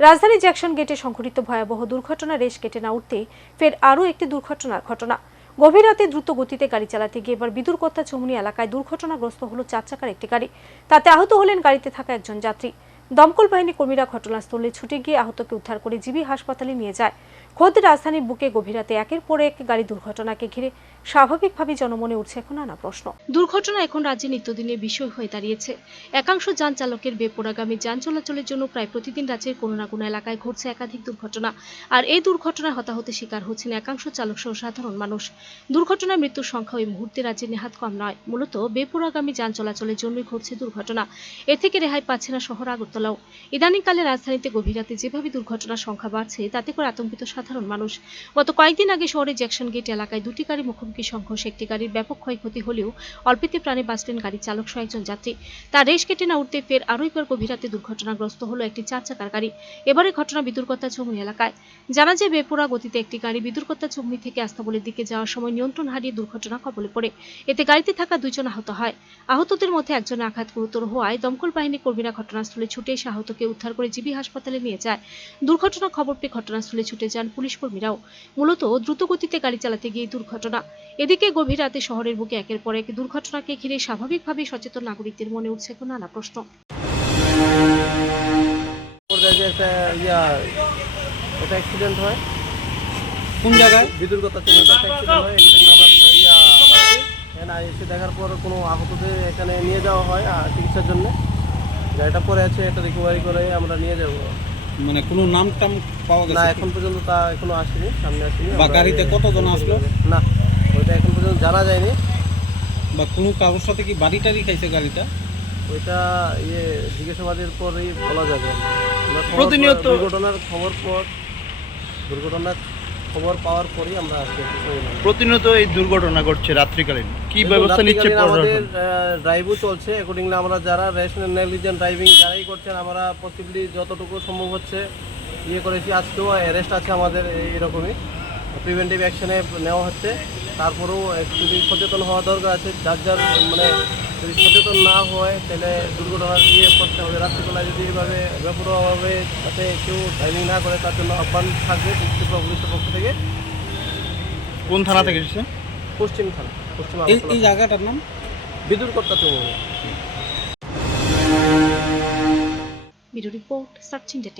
রাজধানী জ্যাকশন গেটে সংঘটিত ভয়াবহ দুর্ঘটনা রেশ কেটে না উঠতে ফের আরও একটি দুর্ঘটনার ঘটনা। গভীর রাতে দ্রুত গতিতে গাড়ি চালাতে গিয়ে এবার বিদুরকত্তা চৌমুনি এলাকায় দুর্ঘটনাগ্রস্ত হলো চার চাকার একটি গাড়ি। তাতে আহত হলেন গাড়িতে থাকা একজন যাত্রী। দমকল বাহিনী কর্মীরা ঘটনাস্থলে ছুটে গিয়ে আহতকে উদ্ধার করে জিবি হাসপাতালে নিয়ে যায়। খোদ রাজধানীর বুকে গভীর রাতে একের পর এক গাড়ি দুর্ঘটনাকে ঘিরে স্বাভাবিকভাবে জনমনে উঠছে এখন নানা প্রশ্ন। দুর্ঘটনা এখন রাজ্যে নিত্যদিনের বিষয় হয়ে দাঁড়িয়েছে। একাংশ যান চালকের বেপরাগামী যান চলাচলের জন্য প্রায় প্রতিদিন রাজ্যের কোনো না কোনো এলাকায় ঘটছে একাধিক দুর্ঘটনা। আর এই দুর্ঘটনায় হতাহতের শিকার হচ্ছেন একাংশ চালক সহ সাধারণ মানুষ। দুর্ঘটনায় মৃত্যুর সংখ্যা ওই মুহূর্তে রাজ্যে নেহাত কম নয়। মূলত বেপরাগামী যান চলাচলের জন্যই ঘটছে দুর্ঘটনা। এ থেকে রেহাই পাচ্ছে না শহর আগরতলাও ইদানিংকালে রাজধানীতে গভীর রাতে যেভাবে দুর্ঘটনার সংখ্যা বাড়ছে, তাতে করে আতঙ্কিত সাধারণ মানুষ। গত কয়েকদিন আগে শহরের জ্যাকসন গেট এলাকায় দুটি গাড়ি মুখোমুখি সংঘর্ষ একটি গাড়ির ব্যাপক ক্ষয়ক্ষতি হলেও অল্পেতে প্রাণে বাঁচলেন গাড়ি চালক সহ একজন যাত্রী। তার রেশ কেটে না উঠতে ফের আরও একবার গভীর রাতে দুর্ঘটনাগ্রস্ত হলো একটি চার চাকার গাড়ি। এবারে ঘটনা বিদুরকত্তা চৌমুনি এলাকায়। জানা যায় বেপোরা গতিতে একটি গাড়ি বিদুরকত্তা চৌমুনি থেকে আস্তাবলের দিকে যাওয়ার সময় নিয়ন্ত্রণ হারিয়ে দুর্ঘটনা কবলে পড়ে। এতে গাড়িতে থাকা দুইজন আহত হয়। আহতদের মধ্যে একজন আঘাত গুরুতর হওয়ায় দমকল বাহিনী কর্মীরা ঘটনাস্থলে ছুটে এসে আহতকে উদ্ধার করে জিবি হাসপাতালে নিয়ে যায়। দুর্ঘটনা খবর পেয়ে ঘটনাস্থলে ছুটে যান পুলিশ কর্মীরাও। মূলত দ্রুত গতিতে গাড়ি চালাতে গিয়ে দুর্ঘটনা। এদিকে গভীর রাতে শহরের বুকে একের পর এক দুর্ঘটনাকে ঘিরে স্বাভাবিকভাবেই সচেতন নাগরিকদের মনে উঠছে এখন নানা প্রশ্ন। একটা ইয়া একটা অ্যাক্সিডেন্ট হয়। কোন জায়গায়? অ্যাক্সিডেন্ট হয়। ইয়া। এখানে এসে দেখার পর কোনো আহতদের এখানে নিয়ে যাওয়া হয় চিকিৎসার জন্য। গাড়িটা পরে আছে এটা রিকভারি করে আমরা নিয়ে যাব। মানে কোনো নাম টাম পাওয়া না এখন পর্যন্ত তা এখনও আসেনি সামনে আসেনি। বা গাড়িতে কতজন আসলো? না ওইটা এখন পর্যন্ত জানা যায়নি। বা কোনো কারোর সাথে কি বাড়ি টাড়ি খাইছে গাড়িটা? ওইটা ইয়ে জিজ্ঞাসাবাদের পরেই বলা যাবে। প্রতিনিয়ত- দুর্ঘটনার খবর পর দুর্ঘটনার খবর পাওয়ার পরেই আমরা আজকে প্রতিনিয়ত এই দুর্ঘটনা ঘটছে রাত্রিকালীন। কি ব্যবস্থা নিচ্ছে আমাদের ড্রাইভও চলছে। অ্যাকর্ডিংলি আমরা যারা রেশনাল নেগলিজেন্ট ড্রাইভিং যারাই করছেন আমরা পসিবলি যতটুকু সম্ভব হচ্ছে ইয়ে করেছি। আজকেও অ্যারেস্ট আছে আমাদের এই- এরকমই প্রিভেন্টিভ অ্যাকশনে নেওয়া হচ্ছে। তারপরেও অ্যাকচুয়ালি সচেতন হওয়া দরকার আছে। যার যার মানে যদি সচেতন না হয় তাহলে দুর্ঘটনা ইয়ে করতে হবে রাত্রিবেলায় যদি এভাবে বেপরোয়াভাবে যাতে কেউ ড্রাইভিং না করে তার জন্য আহ্বান থাকবে পুলিশের পক্ষ থেকে। কোন থানা থেকে এসেছে? পশ্চিম থানা পশ্চিম এই জায়গাটার নাম? Bidurkarta Chowmuhani. Bureau report search India